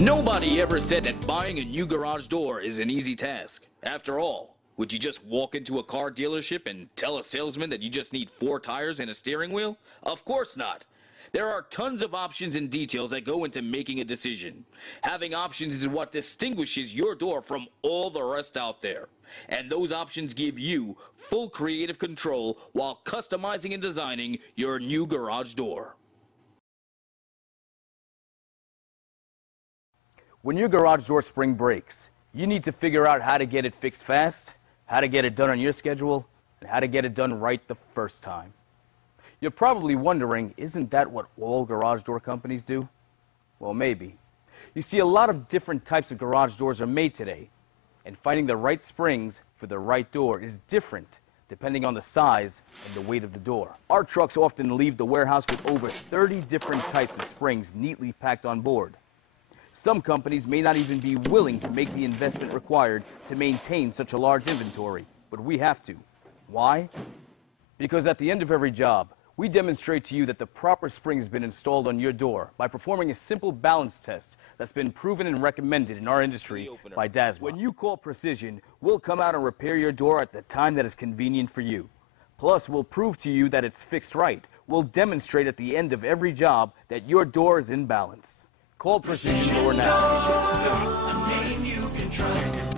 Nobody ever said that buying a new garage door is an easy task. After all, would you just walk into a car dealership and tell a salesman that you just need 4 tires and a steering wheel? Of course not. There are tons of options and details that go into making a decision. Having options is what distinguishes your door from all the rest out there. And those options give you full creative control while customizing and designing your new garage door. When your garage door spring breaks, you need to figure out how to get it fixed fast, how to get it done on your schedule, and how to get it done right the first time. You're probably wondering, isn't that what all garage door companies do? Well, maybe. You see, a lot of different types of garage doors are made today, and finding the right springs for the right door is different depending on the size and the weight of the door. Our trucks often leave the warehouse with over 30 different types of springs neatly packed on board. Some companies may not even be willing to make the investment required to maintain such a large inventory, but we have to. Why? Because at the end of every job, we demonstrate to you that the proper spring has been installed on your door by performing a simple balance test that's been proven and recommended in our industry by DASMA. When you call Precision, we'll come out and repair your door at the time that is convenient for you. Plus, we'll prove to you that it's fixed right. We'll demonstrate at the end of every job that your door is in balance. Call Precision Door now. A name you can trust.